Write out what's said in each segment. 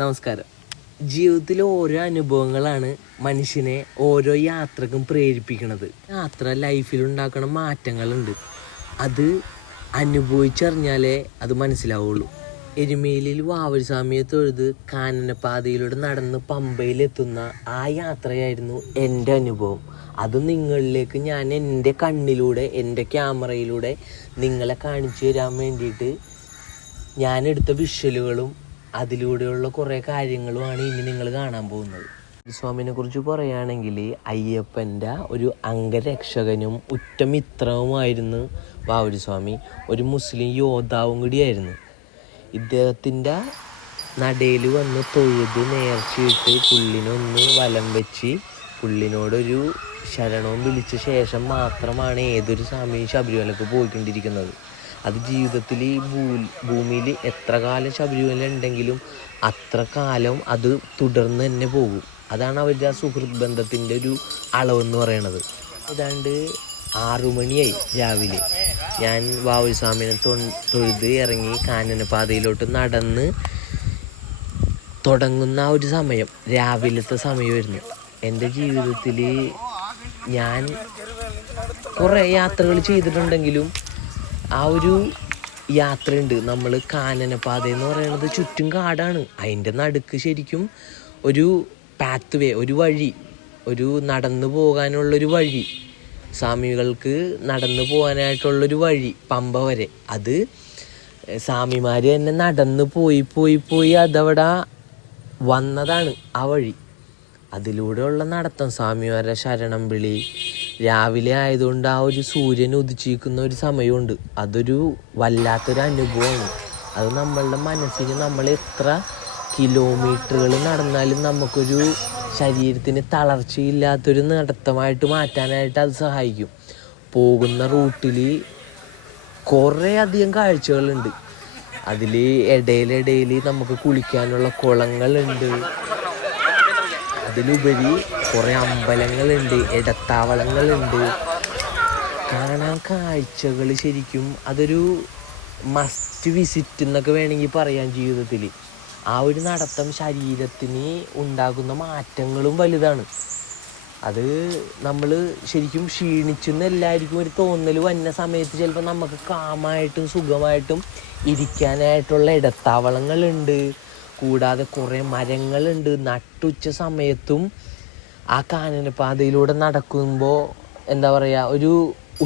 നമസ്കാരം. ജീവിതത്തിലെ ഓരോ അനുഭവങ്ങളാണ് മനുഷ്യനെ ഓരോ യാത്രക്കും പ്രേരിപ്പിക്കുന്നത്. യാത്ര ലൈഫിലുണ്ടാക്കണ മാറ്റങ്ങളുണ്ട്. അത് അനുഭവിച്ചറിഞ്ഞാലേ അത് മനസ്സിലാവുള്ളൂ. എരുമേലിയിൽ വാവൂർസ്വാമിയെ തൊഴുത് കാനനപാതയിലൂടെ നടന്ന് പമ്പയിലെത്തുന്ന ആ യാത്രയായിരുന്നു എൻ്റെ അനുഭവം. അത് നിങ്ങളിലേക്ക് ഞാൻ എൻ്റെ കണ്ണിലൂടെ, എൻ്റെ ക്യാമറയിലൂടെ നിങ്ങളെ കാണിച്ചു തരാൻ വേണ്ടിയിട്ട് ഞാനെടുത്ത വിഷ്വലുകളും അതിലൂടെയുള്ള കുറേ കാര്യങ്ങളുമാണ് ഇനി നിങ്ങൾ കാണാൻ പോകുന്നത്. സ്വാമിനെ കുറിച്ച് പറയുകയാണെങ്കിൽ അയ്യപ്പൻ്റെ ഒരു അംഗരക്ഷകനും ഉറ്റമിത്രവുമായിരുന്നു വാവൂർസ്വാമി. ഒരു മുസ്ലിം യോദ്ധാവും കൂടിയായിരുന്നു. ഇദ്ദേഹത്തിൻ്റെ നടയിൽ വന്ന് തൊഴുത് നേർച്ചയിട്ട് പുള്ളിനൊന്ന് വലം വെച്ച് പുള്ളിനോടൊരു ശരണവും വിളിച്ച ശേഷം മാത്രമാണ് ഏതൊരു സ്വാമിയും ശബരിമലക്ക് പോയിക്കൊണ്ടിരിക്കുന്നത്. അത് ജീവിതത്തിൽ ഈ ഭൂമിയിൽ എത്ര കാലം ശബരിമല ഉണ്ടെങ്കിലും അത്ര കാലം അത് തുടർന്ന് തന്നെ പോകും. അതാണ് അവരുടെ ആ സുഹൃത്ത് ബന്ധത്തിൻ്റെ ഒരു അളവെന്ന് പറയണത്. ഏതാണ്ട് 6 മണിയായി രാവിലെ. ഞാൻ വാവൂർസ്വാമിനെ തൊഴുത് ഇറങ്ങി കാനനപാതയിലോട്ട് നടന്ന് തുടങ്ങുന്ന ആ ഒരു സമയം, രാവിലത്തെ സമയമായിരുന്നു. എൻ്റെ ജീവിതത്തിൽ ഞാൻ കുറേ യാത്രകൾ ചെയ്തിട്ടുണ്ടെങ്കിലും ആ ഒരു യാത്രയുണ്ട്. നമ്മൾ കാനനപാത എന്ന് പറയുന്നത് ചുറ്റും കാടാണ്. അതിൻ്റെ നടുക്ക് ശരിക്കും ഒരു പാത്ത് വേ, ഒരു വഴി, ഒരു നടന്നു പോകാനുള്ളൊരു വഴി, സ്വാമികൾക്ക് നടന്നു പോകാനായിട്ടുള്ളൊരു വഴി പമ്പ വരെ. അത് സ്വാമിമാർ തന്നെ നടന്ന് പോയി അതവിടെ വന്നതാണ് ആ വഴി. അതിലൂടെയുള്ള നടത്തം, സ്വാമിമാരുടെ ശരണം വിളി, രാവിലെ ആയതുകൊണ്ട് ആ ഒരു സൂര്യൻ ഉദിച്ചിരിക്കുന്ന ഒരു സമയമുണ്ട്. അതൊരു വല്ലാത്തൊരു അനുഭവമാണ്. അത് നമ്മളുടെ മനസ്സിന്, നമ്മൾ എത്ര കിലോമീറ്ററുകൾ നടന്നാലും നമുക്കൊരു ശരീരത്തിന് തളർച്ചയില്ലാത്തൊരു നടത്തമായിട്ട് മാറ്റാനായിട്ട് അത് സഹായിക്കും. പോകുന്ന റൂട്ടിൽ കുറേ അധികം കാഴ്ചകളുണ്ട്. അതിൽ ഇടയിലിടയിൽ നമുക്ക് കുളിക്കാനുള്ള കുളങ്ങളുണ്ട്. അതിലുപരി കുറേ അമ്പലങ്ങളുണ്ട്, ഇടത്താവളങ്ങളുണ്ട്, കാണാൻ കാഴ്ചകൾ. ശരിക്കും അതൊരു മസ്റ്റ് വിസിറ്റ് എന്നൊക്കെ വേണമെങ്കിൽ പറയാം ജീവിതത്തിൽ. ആ ഒരു നടത്തം ശരീരത്തിന് ഉണ്ടാകുന്ന മാറ്റങ്ങളും വലുതാണ്. അത് നമ്മൾ ശരിക്കും ക്ഷീണിച്ചെന്ന് എല്ലാവർക്കും ഒരു തോന്നൽ വന്ന സമയത്ത് ചിലപ്പോൾ നമുക്ക് കാമായിട്ടും സുഖമായിട്ടും ഇരിക്കാനായിട്ടുള്ള ഇടത്താവളങ്ങളുണ്ട്. കൂടാതെ കുറേ മരങ്ങളുണ്ട്. നട്ടുച്ച സമയത്തും ആ കാനനപാതയിലൂടെ നടക്കുമ്പോൾ എന്താ പറയുക, ഒരു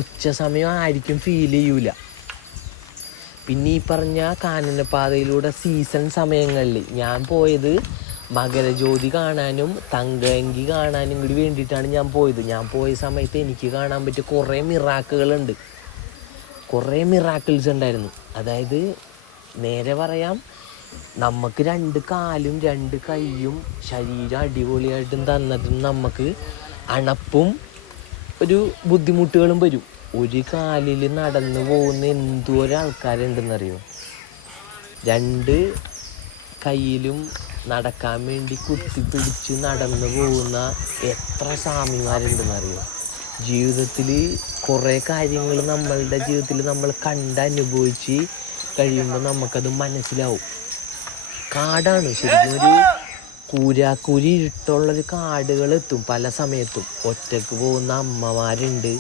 ഉച്ച സമയം ആയിരിക്കും ഫീൽ ചെയ്യൂല. പിന്നെ ഈ പറഞ്ഞ കാനനപാതയിലൂടെ സീസൺ സമയങ്ങളിൽ ഞാൻ പോയത് മകരജ്യോതി കാണാനും തങ്കയങ്കി കാണാനും കൂടി വേണ്ടിയിട്ടാണ് ഞാൻ പോയത്. ഞാൻ പോയ സമയത്ത് എനിക്ക് കാണാൻ പറ്റിയ കുറേ മിറാക്കിളുണ്ട്, കുറേ മിറാക്കിൾസ് ഉണ്ടായിരുന്നു. അതായത് നേരെ പറയാം, നമുക്ക് 2 കാലും 2 കൈയും ശരീരം അടിപൊളിയായിട്ടും തന്നിട്ടും നമുക്ക് അണപ്പും ഒരു ബുദ്ധിമുട്ടുകളും വരും. ഒരു കാലിൽ നടന്നു പോകുന്ന എന്തോരം ആൾക്കാരുണ്ടെന്നറിയോ. 2 കൈയിലും നടക്കാൻ വേണ്ടി കുത്തിപ്പിടിച്ച് നടന്നു പോകുന്ന എത്ര സ്വാമിമാരുണ്ടെന്നറിയോ. ജീവിതത്തിൽ കുറേ കാര്യങ്ങൾ നമ്മളുടെ ജീവിതത്തിൽ നമ്മൾ കണ്ടനുഭവിച്ച് കഴിയുമ്പോൾ നമുക്കത് മനസ്സിലാവും. കാടാണ് ശരിക്കും, ഒരു കൂരാക്കൂരി ഇരുട്ടുള്ളൊരു കാടുകളെത്തും പല സമയത്തും. ഒറ്റക്ക് പോകുന്ന അമ്മമാരുണ്ട്,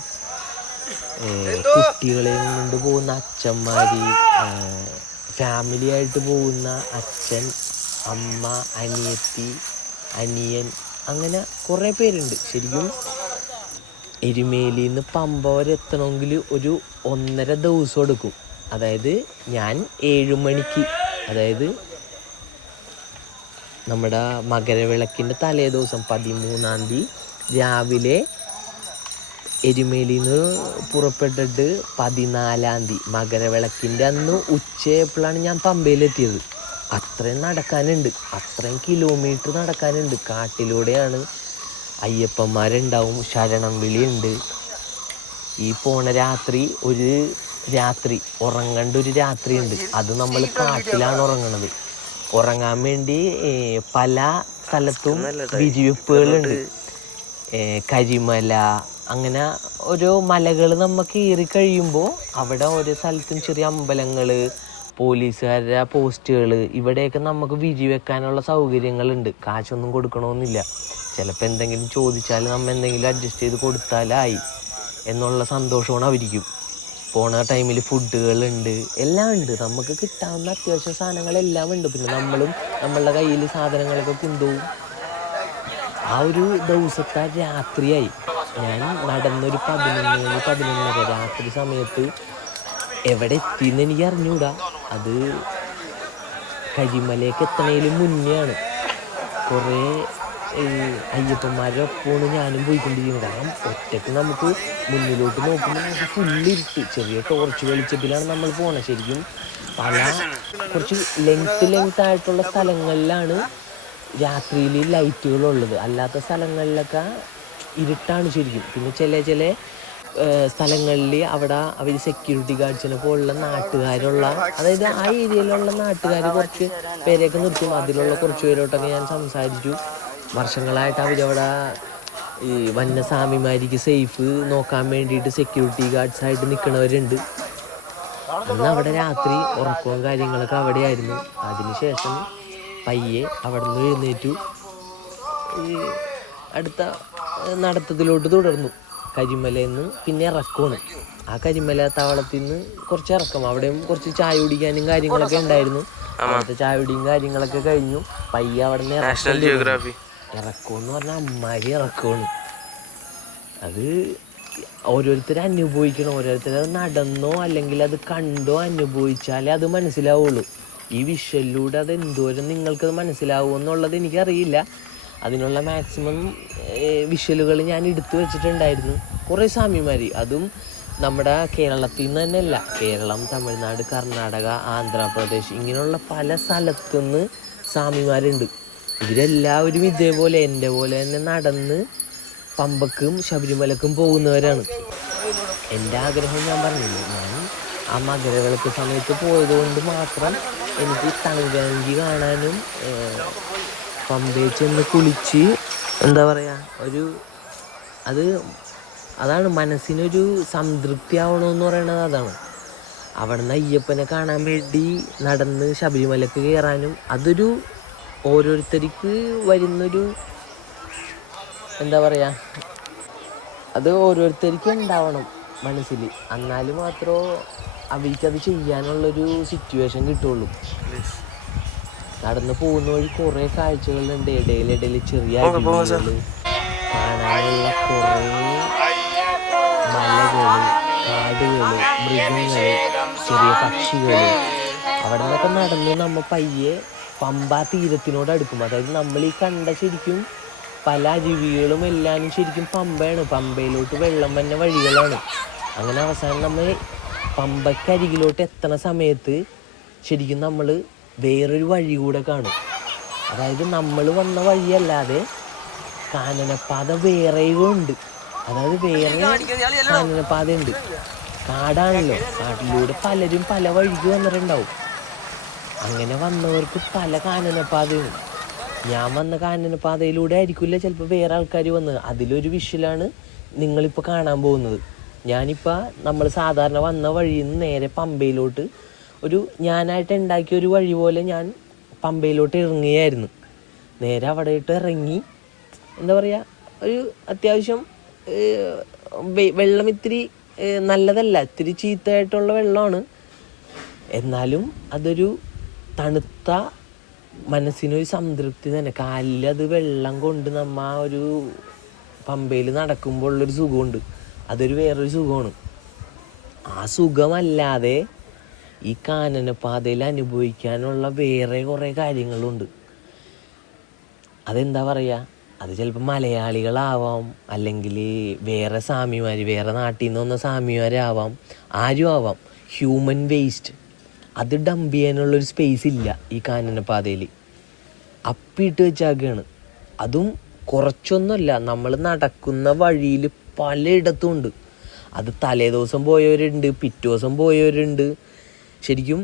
കുട്ടികളെയും കൊണ്ട് പോകുന്ന അച്ഛന്മാർ, ഫാമിലി ആയിട്ട് പോകുന്ന അച്ഛൻ, അമ്മ, അനിയത്തി, അനിയൻ, അങ്ങനെ കുറേ പേരുണ്ട്. ശരിക്കും എരുമേലിയിൽ നിന്ന് പമ്പ വരെ എത്തണമെങ്കിൽ ഒരു 1.5 ദിവസം എടുക്കും. അതായത് ഞാൻ 7 മണിക്ക്, അതായത് നമ്മുടെ മകരവിളക്കിൻ്റെ തലേ ദിവസം 13-ാം തീയതി രാവിലെ എരുമേലിയിൽ നിന്ന് പുറപ്പെട്ടിട്ട് 14-ാം തീയതി മകരവിളക്കിൻ്റെ അന്ന് ഉച്ചയായപ്പോഴാണ് ഞാൻ പമ്പയിലെത്തിയത്. അത്രയും നടക്കാനുണ്ട്, അത്രയും കിലോമീറ്റർ നടക്കാനുണ്ട്. കാട്ടിലൂടെയാണ്, അയ്യപ്പന്മാരുണ്ടാവും, ശരണം വിളിയുണ്ട്. ഈ പോണ രാത്രി ഒരു രാത്രി ഉറങ്ങേണ്ട ഒരു രാത്രിയുണ്ട്. അത് നമ്മൾ കാട്ടിലാണ് ഉറങ്ങണത്. ഉറങ്ങാൻ വേണ്ടി പല സ്ഥലത്തും വിരിവെപ്പുകളുണ്ട്. കരിമല, അങ്ങനെ ഓരോ മലകൾ നമുക്ക് കയറി കഴിയുമ്പോൾ അവിടെ ഓരോ സ്ഥലത്തും ചെറിയ അമ്പലങ്ങൾ, പോലീസുകാരുടെ പോസ്റ്റുകൾ, ഇവിടെയൊക്കെ നമുക്ക് വിരി വെക്കാനുള്ള സൗകര്യങ്ങളുണ്ട്. കാശൊന്നും കൊടുക്കണമെന്നില്ല. ചിലപ്പോൾ എന്തെങ്കിലും ചോദിച്ചാൽ നമ്മൾ എന്തെങ്കിലും അഡ്ജസ്റ്റ് ചെയ്ത് കൊടുത്താലായി എന്നുള്ള സന്തോഷമാണ് അവരിക്കും. പോണ ടൈമിൽ ഫുഡുകളുണ്ട്, എല്ലാം ഉണ്ട്. നമുക്ക് കിട്ടാവുന്ന അത്യാവശ്യ സാധനങ്ങളെല്ലാം ഉണ്ട്. പിന്നെ നമ്മളുടെ കയ്യിൽ സാധനങ്ങളൊക്കെ കൊണ്ടുപോകും. ആ ഒരു ദിവസത്തെ രാത്രിയായി. ഞാൻ നടന്നൊരു 11-11:30 രാത്രി സമയത്ത് എവിടെ എത്തിയെന്ന് എനിക്ക് അറിഞ്ഞൂടാ. അത് കരിമലയൊക്കെ എത്തണേലും മുന്നെയാണ്. കുറേ അയ്യപ്പന്മാരുടെ ഒപ്പമാണ് ഞാനും പോയിക്കൊണ്ടിരിക്കുന്നത്. കാരണം ഒറ്റയ്ക്ക് നമുക്ക് മുന്നിലോട്ട് നോക്കുമ്പോൾ നമുക്ക് ഫുള്ളിരുട്ട്. ചെറിയ ടോർച്ച് വെളിച്ചത്തിലാണ് നമ്മൾ പോണത്. ശരിക്കും കുറച്ച് ലെങ്ത് ആയിട്ടുള്ള സ്ഥലങ്ങളിലാണ് രാത്രിയിൽ ലൈറ്റുകളുള്ളത്. അല്ലാത്ത സ്ഥലങ്ങളിലൊക്കെ ഇരുട്ടാണ് ശരിക്കും. പിന്നെ ചില സ്ഥലങ്ങളിൽ അവിടെ അവർ സെക്യൂരിറ്റി ഗാർഡ്സിനെ പോലുള്ള നാട്ടുകാരുള്ള, അതായത് ആ ഏരിയയിലുള്ള നാട്ടുകാർ കുറച്ച് പേരെയൊക്കെ നിർത്തും. അതിലുള്ള കുറച്ച് പേരോട്ടൊക്കെ ഞാൻ സംസാരിച്ചു. വർഷങ്ങളായിട്ട് അവരവിടെ ഈ വന്യസ്വാമിമാർക്ക് സേഫ് നോക്കാൻ വേണ്ടിയിട്ട് സെക്യൂരിറ്റി ഗാർഡ്സായിട്ട് നിൽക്കുന്നവരുണ്ട്. അന്ന് അവിടെ രാത്രി ഉറക്കവും കാര്യങ്ങളൊക്കെ അവിടെയായിരുന്നു. അതിനുശേഷം പയ്യെ അവിടെ നിന്ന് എഴുന്നേറ്റു അടുത്ത നടത്തത്തിലോട്ട് തുടർന്നു. കരിമലയിൽ നിന്ന് പിന്നെ ഇറക്കമാണ്. ആ കരിമല താവളത്തിൽ നിന്ന് കുറച്ച് ഇറക്കം. അവിടെയും കുറച്ച് ചായ കുടിക്കാനും കാര്യങ്ങളൊക്കെ ഉണ്ടായിരുന്നു. അവിടുത്തെ ചായ കുടിയും കാര്യങ്ങളൊക്കെ കഴിഞ്ഞു. പയ്യെ അവിടെ നിന്ന് ഇറക്കമെന്ന് പറഞ്ഞാൽ അമ്മാരി ഇറക്കമാണ്. അത് ഓരോരുത്തർ അനുഭവിക്കണം. ഓരോരുത്തർ നടന്നോ അല്ലെങ്കിൽ അത് കണ്ടോ അനുഭവിച്ചാലേ അത് മനസ്സിലാവുള്ളൂ. ഈ വിഷ്വലിലൂടെ അത് എന്തോരം നിങ്ങൾക്കത് മനസ്സിലാവുമെന്നുള്ളത് എനിക്കറിയില്ല. അതിനുള്ള മാക്സിമം വിഷ്വലുകൾ ഞാൻ എടുത്തു വെച്ചിട്ടുണ്ടായിരുന്നു. കുറേ സ്വാമിമാർ, അതും നമ്മുടെ കേരളത്തിൽ നിന്ന് തന്നെയല്ല, കേരളം, തമിഴ്നാട്, കർണാടക, ആന്ധ്രാപ്രദേശ്, ഇങ്ങനെയുള്ള പല സ്ഥലത്തുനിന്ന് സ്വാമിമാരുണ്ട്. ഇവരെല്ലാവരും ഇതേപോലെ എൻ്റെ പോലെ തന്നെ നടന്ന് പമ്പക്കും ശബരിമലക്കും പോകുന്നവരാണ്. എൻ്റെ ആഗ്രഹം ഞാൻ പറഞ്ഞില്ല, ഞാൻ ആ മകരവിളക്ക് സമയത്ത് പോയതുകൊണ്ട് മാത്രം എനിക്ക് തങ്കങ്കി കാണാനും പമ്പയിൽ ചെന്ന് കുളിച്ച് എന്താ പറയുക, അതാണ് മനസ്സിനൊരു സംതൃപ്തി ആവണമെന്ന് പറയണത്. അതാണ് അവിടെ നിന്ന് അയ്യപ്പനെ കാണാൻ വേണ്ടി നടന്ന് ശബരിമലക്ക് കയറാനും അതൊരു ഓരോരുത്തർക്ക് വരുന്നൊരു എന്താ പറയുക, അത് ഓരോരുത്തർക്കും ഉണ്ടാവണം മനസ്സിൽ. എന്നാൽ മാത്രമേ അവർക്കത് ചെയ്യാനുള്ളൊരു സിറ്റുവേഷൻ കിട്ടുള്ളൂ. നടന്ന് പോകുന്ന വഴി കുറേ കാഴ്ചകളുണ്ട്. ഇടയിലിടയിൽ ചെറിയ അരുവികൾ, കാണാനുള്ള കുറേ മലകൾ, കാടുകൾ, മൃഗങ്ങൾ, ചെറിയ പക്ഷികൾ. അവിടെ നിന്നൊക്കെ നടന്ന് നമ്മൾ പയ്യെ പമ്പാ തീരത്തിനോട് അടുക്കും. അതായത് നമ്മൾ ഈ കണ്ട ശരിക്കും പല അരുവികളും എല്ലാവരും ശരിക്കും പമ്പയാണ്. പമ്പയിലോട്ട് വെള്ളം വന്ന വഴികളാണ്. അങ്ങനെ അവസാനം നമ്മൾ പമ്പയ്ക്കരികിലോട്ട് എത്തണ സമയത്ത് ശരിക്കും നമ്മൾ വേറൊരു വഴി കൂടെ കാണും. അതായത് നമ്മൾ വന്ന വഴിയല്ലാതെ കാനനപ്പാത വേറെയും ഉണ്ട്. അതായത് വേറെ കാനനപ്പാതയുണ്ട്. കാടാണല്ലോ, കാട്ടിലൂടെ പലരും പല വഴിക്ക് വന്നിട്ടുണ്ടാവും. അങ്ങനെ വന്നവർക്ക് പല കാനനപ്പാതയും. ഞാൻ വന്ന കാനനപ്പാതയിലൂടെ ആയിരിക്കില്ല ചിലപ്പോൾ വേറെ ആൾക്കാർ വന്നത്. അതിലൊരു വിഷ്വലാണ് നിങ്ങളിപ്പോൾ കാണാൻ പോകുന്നത്. ഞാനിപ്പോൾ നമ്മൾ സാധാരണ വന്ന വഴിയിൽ നിന്ന് നേരെ പമ്പയിലോട്ട് ഞാനായിട്ട് ഉണ്ടാക്കിയ ഒരു വഴി പോലെ ഞാൻ പമ്പയിലോട്ട് ഇറങ്ങുകയായിരുന്നു. നേരെ അവിടെ ഇറങ്ങി എന്താ പറയുക, ഒരു അത്യാവശ്യം വെള്ളം ഇത്തിരി നല്ലതല്ല, ഇത്തിരി ചീത്തയായിട്ടുള്ള വെള്ളമാണ്. എന്നാലും അതൊരു തണുത്ത മനസ്സിനൊരു സംതൃപ്തി തന്നെ. കാലിൽ അത് വെള്ളം കൊണ്ട് നമ്മൾ ആ ഒരു പമ്പയിൽ നടക്കുമ്പോൾ ഉള്ളൊരു സുഖമുണ്ട്. അതൊരു വേറൊരു സുഖമാണ്. ആ സുഖമല്ലാതെ ഈ കാനനപ്പാതയിൽ അനുഭവിക്കാനുള്ള വേറെ കുറേ കാര്യങ്ങളുണ്ട്. അതെന്താ പറയുക, അത് ചിലപ്പോൾ മലയാളികളാവാം, അല്ലെങ്കിൽ വേറെ സ്വാമിമാർ, വേറെ നാട്ടിൽ നിന്ന് വന്ന സ്വാമിമാരാവാം, ആരും ആവാം. ഹ്യൂമൻ വേസ്റ്റ് അത് ഡംപ് ചെയ്യാനുള്ളൊരു സ്പേസ് ഇല്ല ഈ കാനനപ്പാതയിൽ. അപ്പിട്ട് വെച്ചാക്കുകയാണ്. അതും കുറച്ചൊന്നുമല്ല, നമ്മൾ നടക്കുന്ന വഴിയിൽ പലയിടത്തും ഉണ്ട്. അത് തലേ ദിവസം പോയവരുണ്ട്, പിറ്റേ ദിവസം പോയവരുണ്ട്. ശരിക്കും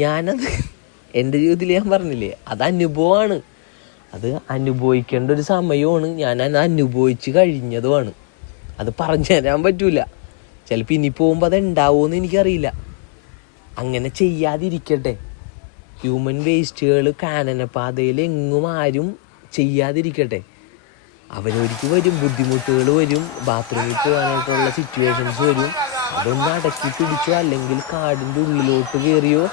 ഞാനത് എൻ്റെ ജീവിതത്തിൽ ഞാൻ പറഞ്ഞില്ലേ, അത് അനുഭവമാണ്. അത് അനുഭവിക്കേണ്ട ഒരു സമയമാണ്. ഞാനത് അനുഭവിച്ച് കഴിഞ്ഞതുമാണ്. അത് പറഞ്ഞു തരാൻ പറ്റൂല. ചിലപ്പോൾ ഇനി പോകുമ്പോൾ അത് ഉണ്ടാവുമെന്ന് എനിക്കറിയില്ല. അങ്ങനെ ചെയ്യാതിരിക്കട്ടെ. ഹ്യൂമൻ വേസ്റ്റുകൾ കാനനപാതയിൽ എങ്ങും ആരും ചെയ്യാതിരിക്കട്ടെ. അവരൊരിക്കൽ വരും, ബുദ്ധിമുട്ടുകൾ വരും, ബാത്റൂമിൽ പോകാനായിട്ടുള്ള സിറ്റുവേഷൻസ് വരും. അതൊന്ന് അടക്കി പിടിച്ചോ അല്ലെങ്കിൽ കാടിൻ്റെ ഉള്ളിലോട്ട് കയറിയോ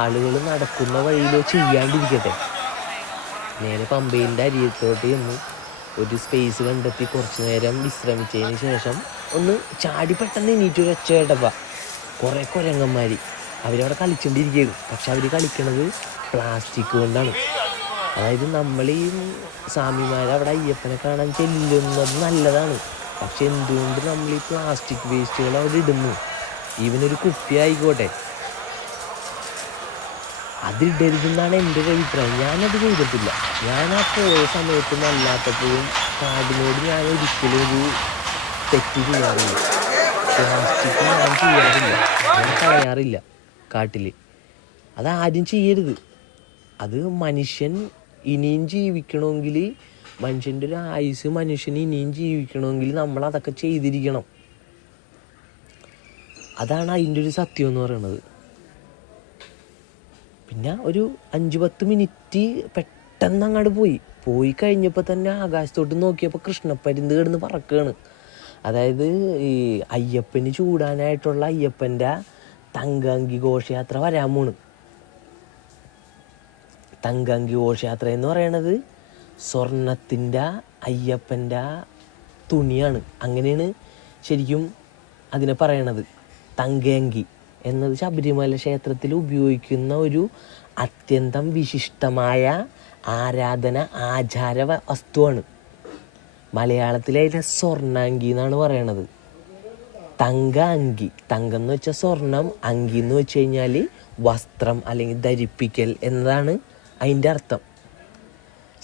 ആളുകൾ നടക്കുന്ന വഴിയിലോ ചെയ്യാണ്ടിരിക്കട്ടെ. നേരെ പമ്പയിൻ്റെ അരിയത്തോട്ട് ചെന്ന് ഒരു സ്പേസ് കണ്ടെത്തി കുറച്ച് നേരം വിശ്രമിച്ചതിന് ശേഷം ഒന്ന് ചാടി പെട്ടെന്ന് എണീറ്റൊരു ഒച്ച കേട്ടപ്പോൾ കുറേ കുരങ്ങന്മാർ അവരവിടെ കളിച്ചുകൊണ്ടിരിക്കുകയാണ്. പക്ഷെ അവർ കളിക്കണത് പ്ലാസ്റ്റിക് കൊണ്ടാണ്. അതായത് നമ്മൾ ഈ സ്വാമിമാരവിടെ അയ്യപ്പനെ കാണാൻ ചെല്ലുന്നത് നല്ലതാണ്. പക്ഷെ എന്തുകൊണ്ട് നമ്മൾ ഈ പ്ലാസ്റ്റിക് വേസ്റ്റുകൾ അവിടെ ഇടുന്നു? ഈവനൊരു കുപ്പി ആയിക്കോട്ടെ, അതിടരുതെന്നാണ് എൻ്റെ ഒരു അഭിപ്രായം. ഞാനത് ചെയ്തിട്ടില്ല. ഞാൻ ആ പോയ സമയത്തും അല്ലാത്തപ്പോഴും കാടിനോട് ഞാൻ ഒരിക്കലും ഒരു തെറ്റ് ചെയ്യാറില്ല. പ്ലാസ്റ്റിക് ഞാൻ ചെയ്യാറില്ല, ഞാൻ കളയാറില്ല കാട്ടിൽ. അതാരും ചെയ്യരുത്. അത് മനുഷ്യൻ ഇനിയും ജീവിക്കണമെങ്കിൽ, മനുഷ്യൻ്റെ ഒരു ആയുസ് മനുഷ്യന് ഇനിയും ജീവിക്കണമെങ്കിൽ നമ്മളതൊക്കെ ചെയ്തിരിക്കണം. അതാണ് അതിൻ്റെ ഒരു സത്യം എന്ന് പറയുന്നത്. പിന്നെ ഒരു 5-10 മിനിറ്റ് പെട്ടെന്ന് അങ്ങോട്ട് പോയി കഴിഞ്ഞപ്പോൾ തന്നെ ആകാശത്തോട്ട് നോക്കിയപ്പോൾ കൃഷ്ണപ്പരുന്ത് കിടന്ന് പറക്കുകയാണ്. അതായത് ഈ അയ്യപ്പന് ചൂടാനായിട്ടുള്ള അയ്യപ്പൻ്റെ തങ്കഅങ്കി ഘോഷയാത്ര വരാൻ പോണ്. തങ്കഅങ്കി ഘോഷയാത്ര എന്ന് പറയണത് സ്വർണത്തിൻ്റെ അയ്യപ്പൻ്റെ തുണിയാണ്. അങ്ങനെയാണ് ശരിക്കും അതിനെ പറയണത്. തങ്കഅങ്കി എന്നത് ശബരിമല ക്ഷേത്രത്തിൽ ഉപയോഗിക്കുന്ന ഒരു അത്യന്തം വിശിഷ്ടമായ ആരാധന ആചാര വസ്തുവാണ്. മലയാളത്തിൽ അതിനെ സ്വർണ്ണാങ്കി എന്നാണ് പറയണത്. തങ്ക അങ്കി, തങ്കം എന്ന് വെച്ചാൽ സ്വർണം, അങ്കി എന്ന് വെച്ച് കഴിഞ്ഞാൽ വസ്ത്രം അല്ലെങ്കിൽ ധരിപ്പിക്കൽ എന്നതാണ് അതിൻ്റെ അർത്ഥം.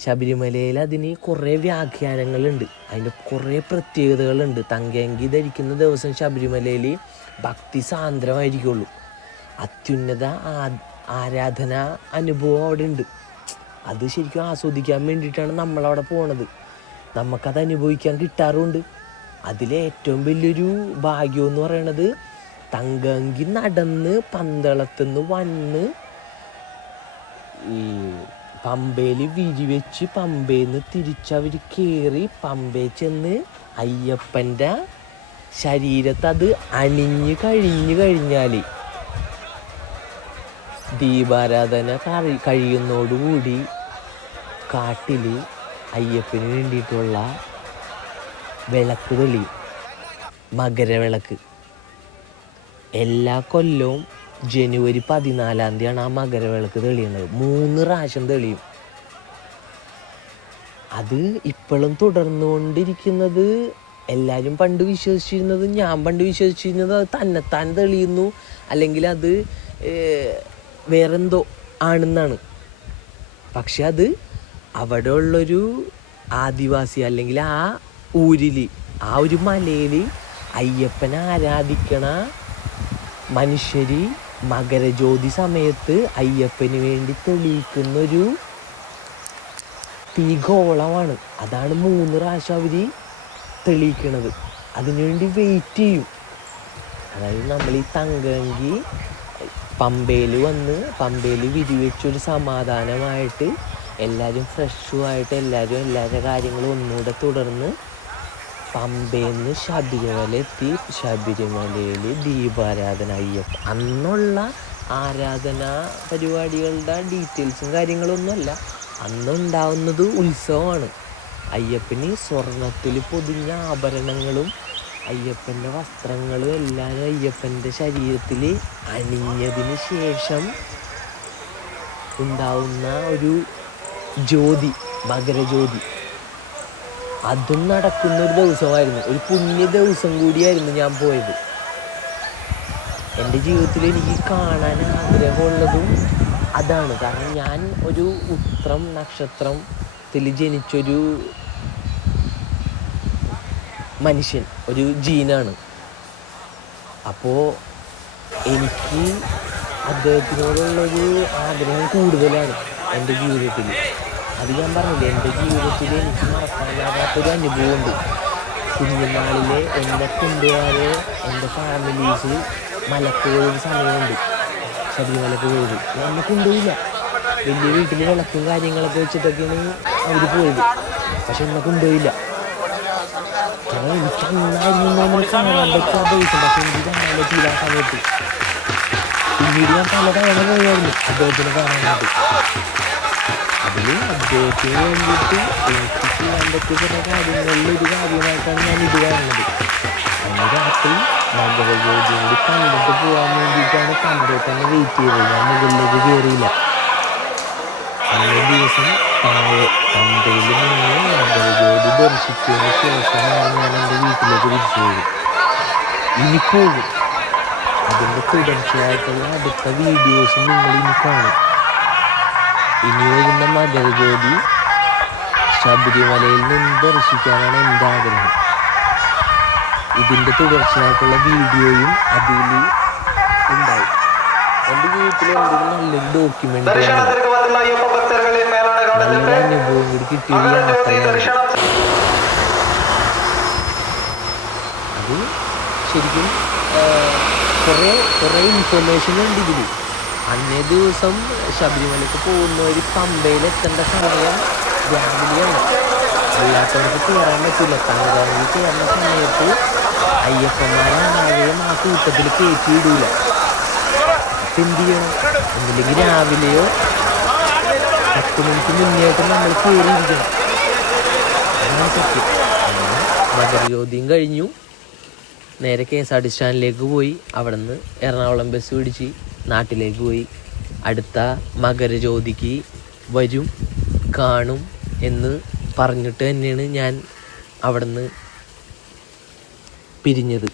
ശബരിമലയിൽ അതിന് കുറേ വ്യാഖ്യാനങ്ങളുണ്ട്, അതിൻ്റെ കുറേ പ്രത്യേകതകളുണ്ട്. തങ്കയങ്കി ധരിക്കുന്ന ദിവസം ശബരിമലയിൽ ഭക്തി സാന്ദ്രമായിരിക്കുള്ളൂ. അത്യുന്നത ആരാധന അനുഭവം അവിടെ ഉണ്ട്. അത് ശരിക്കും ആസ്വദിക്കാൻ വേണ്ടിയിട്ടാണ് നമ്മളവിടെ പോണത്. നമുക്കത് അനുഭവിക്കാൻ കിട്ടാറുമുണ്ട്. അതിലേറ്റവും വലിയൊരു ഭാഗ്യം എന്ന് പറയണത് തങ്കഅങ്കി നടന്ന് പന്തളത്തുനിന്ന് വന്ന് ഈ പമ്പയിൽ വിരിവെച്ച് പമ്പയിൽ നിന്ന് തിരിച്ചവർ കയറി പമ്പയിൽ ചെന്ന് അയ്യപ്പൻ്റെ ശരീരത്ത് അത് അണിഞ്ഞു കഴിഞ്ഞാൽ ദീപാരാധന കഴിയുന്നതോടുകൂടി കാട്ടിൽ അയ്യപ്പന് വേണ്ടിയിട്ടുള്ള വിളക്ക് തെളിയും, മകരവിളക്ക്. എല്ലാ കൊല്ലവും ജനുവരി 14-ാം തീയതിയാണ് ആ മകരവിളക്ക് തെളിയുന്നത്. 3 പ്രാവശ്യം തെളിയും. അത് ഇപ്പോഴും തുടർന്നുകൊണ്ടിരിക്കുന്നത്. എല്ലാവരും പണ്ട് വിശ്വസിച്ചിരുന്നത്, ഞാൻ പണ്ട് വിശ്വസിച്ചിരുന്നത് അത് തന്നെത്താൻ തെളിയുന്നു അല്ലെങ്കിൽ അത് വേറെന്തോ ആണെന്നാണ്. പക്ഷെ അത് അവിടെ ഉള്ളൊരു ആദിവാസി അല്ലെങ്കിൽ ആ ഊരിൽ, ആ ഒരു മലയിൽ അയ്യപ്പനെ ആരാധിക്കണ മനുഷ്യർ മകരജ്യോതി സമയത്ത് അയ്യപ്പന് വേണ്ടി തെളിയിക്കുന്നൊരു തീഗോളമാണ്. അതാണ് 3 പ്രാവശ്യം അവർ തെളിയിക്കണത്. അതിനുവേണ്ടി വെയിറ്റ് ചെയ്യും. അതായത് നമ്മൾ ഈ തങ്കഅങ്കി പമ്പയിൽ വന്ന് പമ്പയിൽ വിരിവെച്ചൊരു സമാധാനമായിട്ട് എല്ലാവരും ഫ്രഷുമായിട്ട് എല്ലാവരുടെ കാര്യങ്ങളും ഒന്നുകൂടെ തുടർന്ന് പമ്പയിൽ നിന്ന് ശബരിമല എത്തി. ശബരിമലയിൽ ദീപാരാധന അയ്യപ്പ അന്നുള്ള ആരാധനാ പരിപാടികളുടെ ഡീറ്റെയിൽസും കാര്യങ്ങളൊന്നുമല്ല. അന്നുണ്ടാവുന്നത് ഉത്സവമാണ്. അയ്യപ്പന് സ്വർണത്തിൽ പൊതിഞ്ഞ ആഭരണങ്ങളും അയ്യപ്പൻ്റെ വസ്ത്രങ്ങളും എല്ലാം അയ്യപ്പൻ്റെ ശരീരത്തിൽ അണിഞ്ഞതിന് ശേഷം ഉണ്ടാവുന്ന ഒരു ജ്യോതി, മകരജ്യോതി, അതും നടക്കുന്നൊരു ദിവസമായിരുന്നു. ഒരു പുണ്യ ദിവസം കൂടിയായിരുന്നു ഞാൻ പോയത്. എൻ്റെ ജീവിതത്തിൽ എനിക്ക് കാണാൻ ആഗ്രഹമുള്ളതും അതാണ്. കാരണം ഞാൻ ഒരു ഉത്രം നക്ഷത്രത്തിൽ ജനിച്ചൊരു മനുഷ്യൻ, ഒരു ജീനാണ്. അപ്പോൾ എനിക്ക് അദ്ദേഹത്തിനോടുള്ളൊരു ആഗ്രഹം കൂടുതലാണ് എൻ്റെ ജീവിതത്തിൽ. അത് ഞാൻ പറഞ്ഞില്ലേ, എൻ്റെ ജീവിതത്തിൽ എനിക്ക് മറക്കാനാകാത്തൊരു അനുഭവമുണ്ട്. കുഞ്ഞുനാളിലെ എന്നെ കൊണ്ടുപോകാതെ എൻ്റെ ഫാമിലീസ് മലപ്പുഴ സമയമുണ്ട്. ശബരിമലക്ക് പോയത്. എന്നെ കൊണ്ടുപോയില്ല. വലിയ വീട്ടിൽ വിളക്കും കാര്യങ്ങളൊക്കെ വെച്ചിട്ടൊക്കെയാണ് അവർ പോയത്. പക്ഷെ എന്നെ കൊണ്ടുപോയില്ല. കാരണം എനിക്ക് അന്നായിരുന്നു നമ്മൾ കാണാൻ പറ്റാത്ത ദിവസം. പക്ഷെ എനിക്ക് കാണാൻ പറ്റിയില്ല ആ സമയത്ത്. പിന്നീട് ഞാൻ പല തവണ പോയായിരുന്നു അദ്ദേഹത്തിനെ കാണാനായിട്ട്. അതിൽ അദ്ദേഹത്തിന് വേണ്ടിയിട്ട് എനിക്ക് ചെയ്യാൻ പറ്റിയ കുറേ കാര്യങ്ങളിൽ ഒരു കാര്യമായിട്ടാണ് ഞാൻ ഇത് കാണുന്നത്. അന്ന് രാത്രി മകരജ്യോതിയും കൂടി കണ്ടിട്ട് പോകാൻ വേണ്ടിയിട്ടാണ് പണ്ടേ തന്നെ വെയിറ്റ് ചെയ്തത്. ഞാൻ മുകളിലേക്ക് കയറിയില്ല. അന്നേ ദിവസം താഴെ പമ്പയിൽ നിന്ന് മകരജ്യോതി ദർശിച്ചതിന് ശേഷമാണ് ഞാൻ എൻ്റെ വീട്ടിലേക്ക് തിരിച്ചു പോയത്. ഇനി പോകും. അതിൻ്റെ തുടർച്ചയായിട്ടുള്ള അടുത്ത വീഡിയോസ് നിങ്ങൾ ഇനി കാണും. ഇനി വരുന്ന മകരജ്യോതി ശബരിമലയിൽ നിന്ന് ദർശിക്കാനാണ് എൻ്റെ ആഗ്രഹം. ഇതിൻ്റെ തുടർച്ചയായിട്ടുള്ള വീഡിയോയും അതിൽ ഉണ്ടാവും. എൻ്റെ ജീവിതത്തിൽ എന്തെങ്കിലും നല്ലൊരു ഡോക്യുമെൻ്ററി നല്ലൊരു അനുഭവം കൂടി കിട്ടിയൊരു യാത്രയാണ്. അത് ശരിക്കും കുറേ ഇൻഫർമേഷൻ ഉണ്ട് ഇതിൽ. അന്നേ ദിവസം ശബരിമലയ്ക്ക് പോകുന്നവർ പമ്പയിലെത്തേണ്ട സമയം രാവിലെയാണ്. അല്ലാത്തവർക്ക് കയറാൻ പറ്റില്ല. തമിഴ്നാട്ടിൽ കയറുന്ന സമയത്ത് അയ്യപ്പന്മാരാരെയും ആ കൂട്ടത്തിൽ കയറ്റിയിടൂല. അപ്പം എന്ത് ചെയ്യണം? ഒന്നില്ലെങ്കിൽ രാവിലെയോ 10 മിനിറ്റ് മുന്നേയായിട്ട് നമ്മൾ കയറിയിരിക്കണം. അതാണ് സത്യം. അങ്ങനെ മകരജ്യോതിയും കഴിഞ്ഞു. നേരെ KSRTC സ്റ്റാൻഡിലേക്ക് പോയി. അവിടെ നിന്ന് എറണാകുളം ബസ് പിടിച്ച് നാട്ടിലേക്ക് പോയി. അടുത്ത മകരജ്യോതിക്ക് വരും, കാണും എന്ന് പറഞ്ഞിട്ട് തന്നെയാണ് ഞാൻ അവിടെ നിന്ന് പിരിഞ്ഞത്.